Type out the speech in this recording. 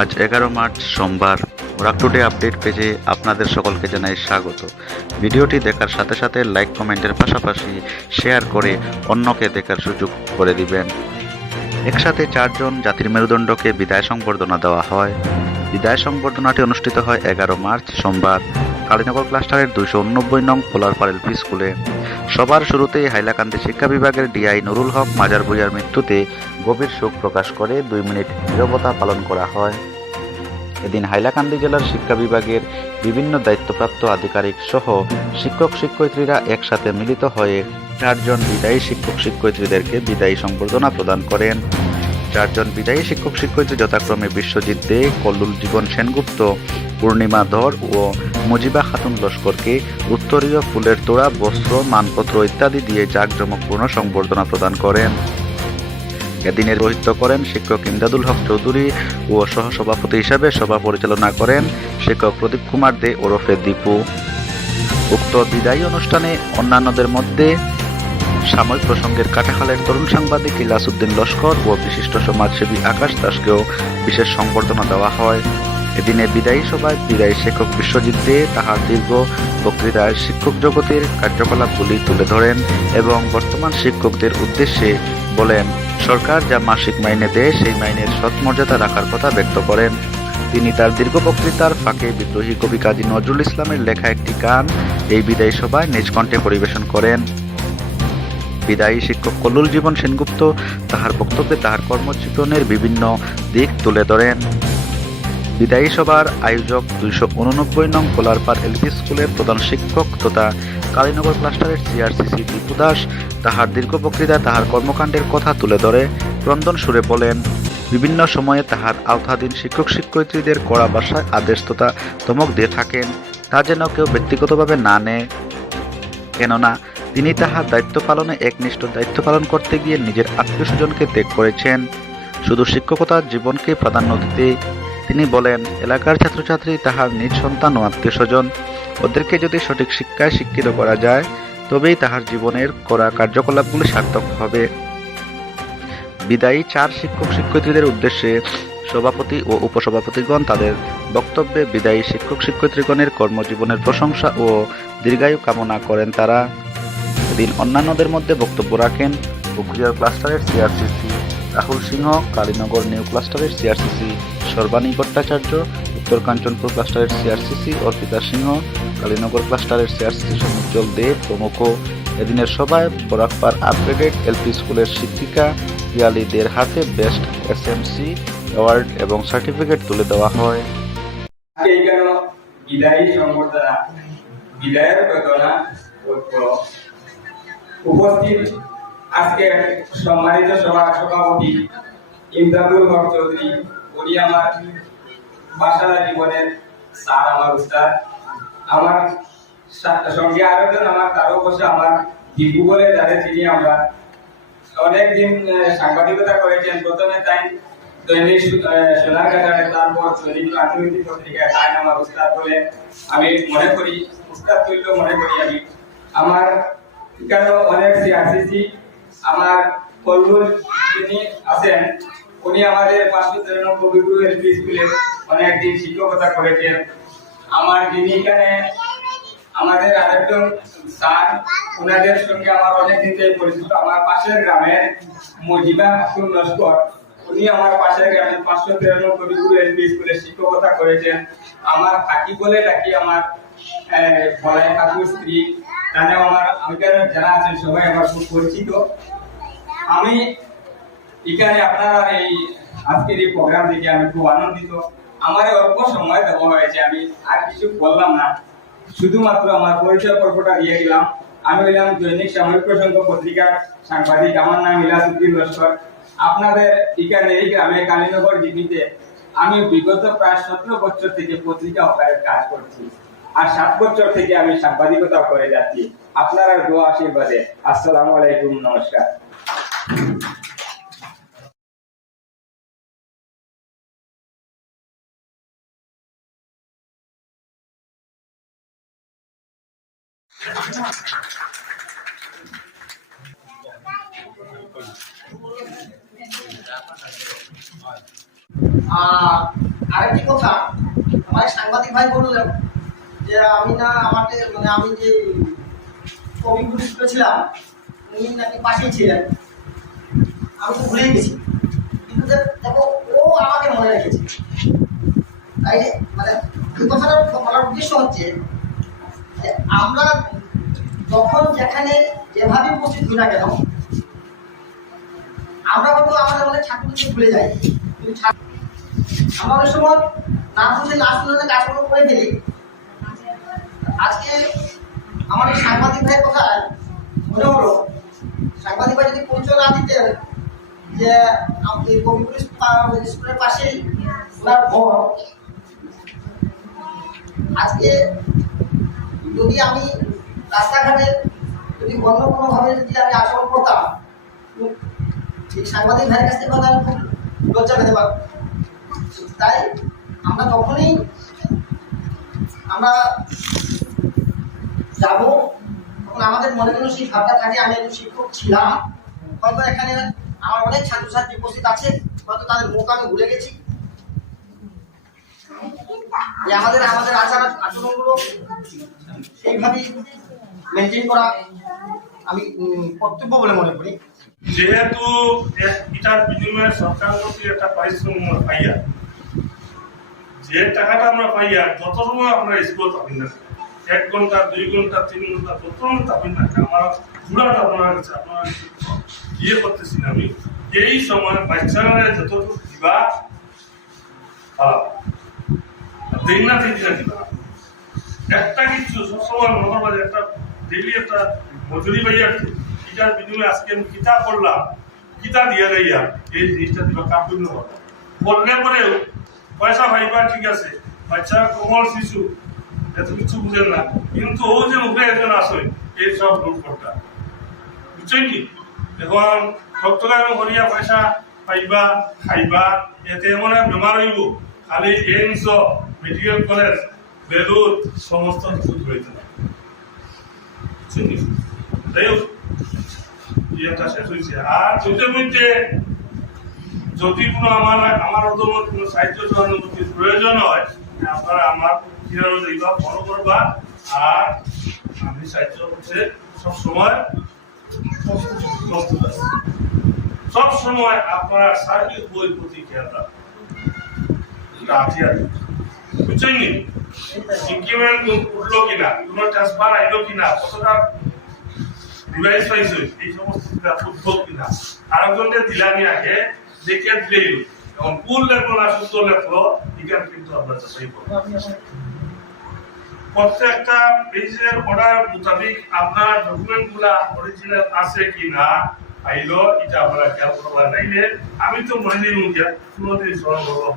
আজ 11 মার্চ সোমবার। Orak today update পেজে আপনাদের সকলকে জানাই স্বাগত। ভিডিওটি দেখার সাথে সাথে লাইক কমেন্টের পাশাপাশি শেয়ার করে অন্যকে দেখার সুযোগ করে দিবেন। একসাথে 4 জন জাতির মেরুদণ্ডকে বিদায় সংবর্ধনা দেওয়া হয়। বিদায় সংবর্ধনাটি অনুষ্ঠিত হয় 11 মার্চ সোমবার কালীনগর ক্লাস্টারের 289 নং পোলারপাড় এলপি স্কুলে। সবার শুরুতেই হাইলাকান্দি শিক্ষা বিভাগের ডিআই নুরুল হক মাজার ভূঁইয়ার মৃত্যুতে গভীর শোক প্রকাশ করে 2 মিনিট নীরবতা পালন করা হয়। এদিন হাইলাকান্দি জেলার শিক্ষা বিভাগের বিভিন্ন দায়িত্বপ্রাপ্ত আধিকারিক সহ শিক্ষক শিক্ষয়িত্রীরা একসাথে মিলিত হয়ে 4 জন বিদায়ী শিক্ষক শিক্ষয়িত্রীদেরকে বিদায়ী সংবর্ধনা প্রদান করেন। 4 জন বিদায়ী শিক্ষক শিক্ষয়িত্রী যথাক্রমে বিশ্বজিৎ দে, কল্লুল জীবন সেনগুপ্ত, পূর্ণিমা ধর ও মুজিবা খাতুন লস্করকে উত্তরীয় ফুলের তোড়া, বস্ত্র, মানপত্র ইত্যাদি দিয়ে জাঁকজমকপূর্ণ সংবর্ধনা প্রদান করেন। এদিনের পৌরোহিত্য করেন শিক্ষক ইমদাদুল হক চৌধুরী ও সহসভাপতি হিসাবে সভা পরিচালনা করেন শিক্ষক প্রদীপ কুমার দে ওরফে দীপু। উক্ত বিদায়ী অনুষ্ঠানে অন্যান্যদের মধ্যে সাময়িক প্রসঙ্গের কাটাখালের তরুণ সাংবাদিক ইলাস উদ্দিন লস্কর ও বিশিষ্ট সমাজসেবী আকাশ দাসকেও বিশেষ সংবর্ধনা দেওয়া হয়। এদিনে বিদায়ী সভায় বিদায়ী শিক্ষক বিশ্বজিৎ দে তাহার দীর্ঘ বক্তৃতায় শিক্ষক জগতের কার্যকলাপগুলি তুলে ধরেন এবং বর্তমান শিক্ষকদের উদ্দেশ্যে বলেন, সরকার যা মাসিক মাইনে দেয় সেই মাইনের সৎমর্যাদা রাখার কথা ব্যক্ত করেন। তিনি তার দীর্ঘ বক্তৃতার ফাঁকে বিদ্রোহী কবি কাজী নজরুল ইসলামের লেখা একটি গান এই বিদায়ী সভায় নিজ কণ্ঠে পরিবেশন করেন। বিদায়ী শিক্ষক কল্লুল জীবন সেনগুপ্ত তাহার বক্তব্যে তাহার কর্মজীবনের বিভিন্ন দিক তুলে ধরেন। বিদায়ী সভার আয়োজক 289 নং পোলারপাড় এলপি স্কুলের প্রধান শিক্ষক তথা কালীনগর ক্লাস্টারের সিআরসিসি দীপু দাস তাহার দীর্ঘ বক্তৃতায় তাহার কর্মকাণ্ডের কথা তুলে ধরে ক্রন্দন সুরে বলেন, বিভিন্ন সময়ে তাহার আওতাধীন শিক্ষক শিক্ষয়িত্রীদের কড়া ভাষায় আদেশ তথা ধমক দিয়ে থাকেন, তা যেন কেউ ব্যক্তিগতভাবে না নেয়। কেননা তিনি তাহার দায়িত্ব পালনে একনিষ্ঠ দায়িত্ব পালন করতে গিয়ে নিজের আত্মীয় স্বজনকে ত্যাগ করেছেন, শুধু শিক্ষকতার জীবনকে প্রাধান্য দিতে। তিনি বলেন, এলাকার ছাত্রছাত্রী তাহার নিজ সন্তান ও আত্মীয় স্বজন, ওদেরকে যদি সঠিক শিক্ষায় শিক্ষিত করা যায় তবেই তাহার জীবনের করা কার্যকলাপগুলি সার্থক হবে। বিদায়ী 4 শিক্ষক শিক্ষয়িত্রীদের উদ্দেশ্যে সভাপতি ও উপসভাপতিগণ তাদের বক্তব্যে বিদায়ী শিক্ষক শিক্ষয়িত্রীগণের কর্মজীবনের প্রশংসা ও দীর্ঘায়ু কামনা করেন তারা। এদিন অন্যান্যদের মধ্যে বক্তব্য রাখেন পুকুরিয়ার ক্লাস্টারের সিআরসিসি রাহুল সিংহ, কালীনগর নিউ ক্লাস্টারের সিআরসিসি সর্বাণী ভট্টাচার্য, উত্তর কাঞ্চনপুর ক্লাস্টারের সিআরসিসি অর্পিতা সিংহ, কালীনগর ক্লাস্টারের সিআরসিসি সমুজ্জ্বল দে প্রমুখ। এদিনের সভায় বরাকপাড় আপগ্রেডেড এলপি স্কুলের শিক্ষিকা পিয়ালিদের হাতে বেস্ট এসএমসি অ্যাওয়ার্ড এবং সার্টিফিকেট তুলে দেওয়া হয়। বিদায়ী সংবর্ধনা বিদায়ের বেদনা উপস্থিত আজকে সম্মানিত সভাপতি ইমদাদুল হক চৌধুরী, উনি আমার বাসারা জীবনের স্যার, আমার উস্তাদ। আমার সঙ্গে আরেকজন আমার তারও বসে আমার দীপু বলে যাদের চিনি। আমরা অনেকদিন সাংবাদিকতা করেছেন, প্রথমে তাই দৈনিক সোনার কাটারে, তারপর দৈনিক রাজনৈতিক পত্রিকায় তাই আমার উস্তাদ বলে আমি মনে করি, উস্তাদ তুল্য মনে করি আমি। আমার এখানে অনেক সিআরসিসি, আমার কল্লুল যিনি আছেন উনি আমাদের 593 কবিগুরু এলপি স্কুলে অনেকদিন শিক্ষকতা করেছেন। আমার যিনি এখানে আমাদের আরেকজন স্যার, ওনাদের সঙ্গে আমার অনেকদিন থেকে পরিচিত। আমার পাশের গ্রামের মুজিবা খাতুন লস্কর, উনি আমার পাশের গ্রামের 593 কবিগুরু এলপি স্কুলে শিক্ষকতা করেছেন। আমার কাকি বলে ডাকি, আমার বলাই কাকুর স্ত্রী, তাহলে আমার যারা আছেন সবাই আমার খুব পরিচিত। আমি এখানে আপনারা এই আজকের এই প্রোগ্রাম দেখে আমি খুব আনন্দিত। আমার অল্প সময় দেওয়া হয়েছে, আমি আর কিছু বললাম না, শুধুমাত্র আমার পরিচয় পর্বটা দিয়ে দিলাম। আমি হইলাম দৈনিক সাময়িক প্রসঙ্গ পত্রিকার সাংবাদিক, আমার নাম ইলাস উদ্দিন লস্কর। আপনাদের এখানে এই গ্রামে কালীনগর ডিবিতে আমি বিগত প্রায় 17 বছর থেকে পত্রিকা অপারের কাজ করছি, আর 7 বছর থেকে আমি সাংবাদিকতা করে যাচ্ছি। আপনারা দোয়া আশীর্বাদে। আসসালামু আলাইকুম, নমস্কার। আরেকটি কথা, আমার এক সাংবাদিক ভাই বললেন যে আমি না আমাকে মানে আমি যে কবিগুলি শিখেছিলাম উনি নাকি পাশেই ছিলেন, আমি তো ভুলেই গেছি। কিন্তু দেখো ও আমাকে মনে রেখেছে। তাই মানে এই কথাটা বলার উদ্দেশ্য হচ্ছে যে আমরা যখন যেখানে যেভাবে উপস্থিত হই না কেন, আমরা হয়তো আমাদের অনেক ছাত্রদেরকে ভুলে যাই, কিন্তু আমরা অনেক সময় না বুঝে না শুনে কাজকর্ম করে ফেলি। আজকে আমার এই সাংবাদিক ভাইয়ের কথা মনে হলো, সাংবাদিক ভাই যদি পরিচয় না দিতেন যে এই কবিগুলি স্কুলের পাশেই ওনার ঘর, আজকে যদি আমি রাস্তাঘাটে যদি অন্য কোনোভাবে যদি আমি আচরণ করতাম, এই সাংবাদিক ভাইয়ের কাছ থেকে আমি খুব লজ্জা পেতে পারতাম। তাই আমরা যখনই আমরা যাব তখন আমাদের মনে কোনো সেই ভাবটা থাকে আমি একজন শিক্ষক ছিলাম, হয়তো এখানে আমার অনেক ছাত্রছাত্রী উপস্থিত আছে, হয়তো তাদের মুখ আমি ভুলে গেছি। যে আমাদের আচরণগুলো সেইভাবেই মেনটেন করা আমি কর্তব্য বলে মনে করি। যেহেতু এটার বিনিময়ে সরকার প্রতি একটা পারিশ্রমিক পাইয়া, যে টাকাটা আমরা পাইয়া যত সময় আমরা স্কুল পাবি না, 1 ঘন্টা 2 ঘন্টা 3 ঘন্টা যত সময় পাবি না, আমার পুরাটা আপনার কাছে আপনার ইয়ে করতেছি না আমি, এই সময় বাচ্চারা যতটুকু দিবা দিন না দিবা একটা কিছু সবসময় মনে হয় একটা ডেইলি একটা মজুরি পাইয়া, এটার বিনিময়ে আজকে আমি কিতা করলাম, কিতা দিয়ে যাইয়া এই জিনিসটা দিবা কাপড় করলে পরেও পয়সা পাইবা, ঠিক আছে, বাচ্চা কোমল শিশু এত কিছু বুঝেন না, কিন্তু ও যে উপরে একজন আসে এই সব রোড করটা বুঝছেন কি। এখন সপ্তাহে করিয়া পয়সা পাইবা খাইবা, এতে এমন বেমার হইব, খালি এইমস মেডিকেল কলেজ বেলুর সমস্ত কিছু হইতে না, বুঝছেন কি। যাই হোক ইয়েটা শেষ হয়েছে। আর যদি মধ্যে যদি কোনো আমার অন্তর্গত কোনো সাহিত্য সহানুভূতির প্রয়োজন হয়, আপনারা আমার কিভাবে দিবা ফলো করবা। আর আমি সাহিত্য হচ্ছে সবসময় সব সময় আপনারা সার্বিক বই প্রতি খেয়াল রাখবেন, এটা আঠিয়ার বুঝছেন নি, ইনক্রিমেন্ট উঠলো কিনা, কোনো ট্রান্সফার আইলো কিনা, কতটা ডিভাইস পাইছে, এই সমস্ত উদ্যোগ কিনা আরেকজনকে দিলানি আগে দেখে দিলেই এখন ভুল লেখলো না শুদ্ধ লেখলো, এখানে কিন্তু আমরা চাষাই করবো। প্রত্যেকটা পেজের অর্ডার মোতাবেক আপনার ডকুমেন্ট গুলা অরিজিনাল আছে কিনা পাইলো, এটা আপনারা খেয়াল করবার নাইলে আমি তো মনে নেই কোনোদিন স্মরণ করবো।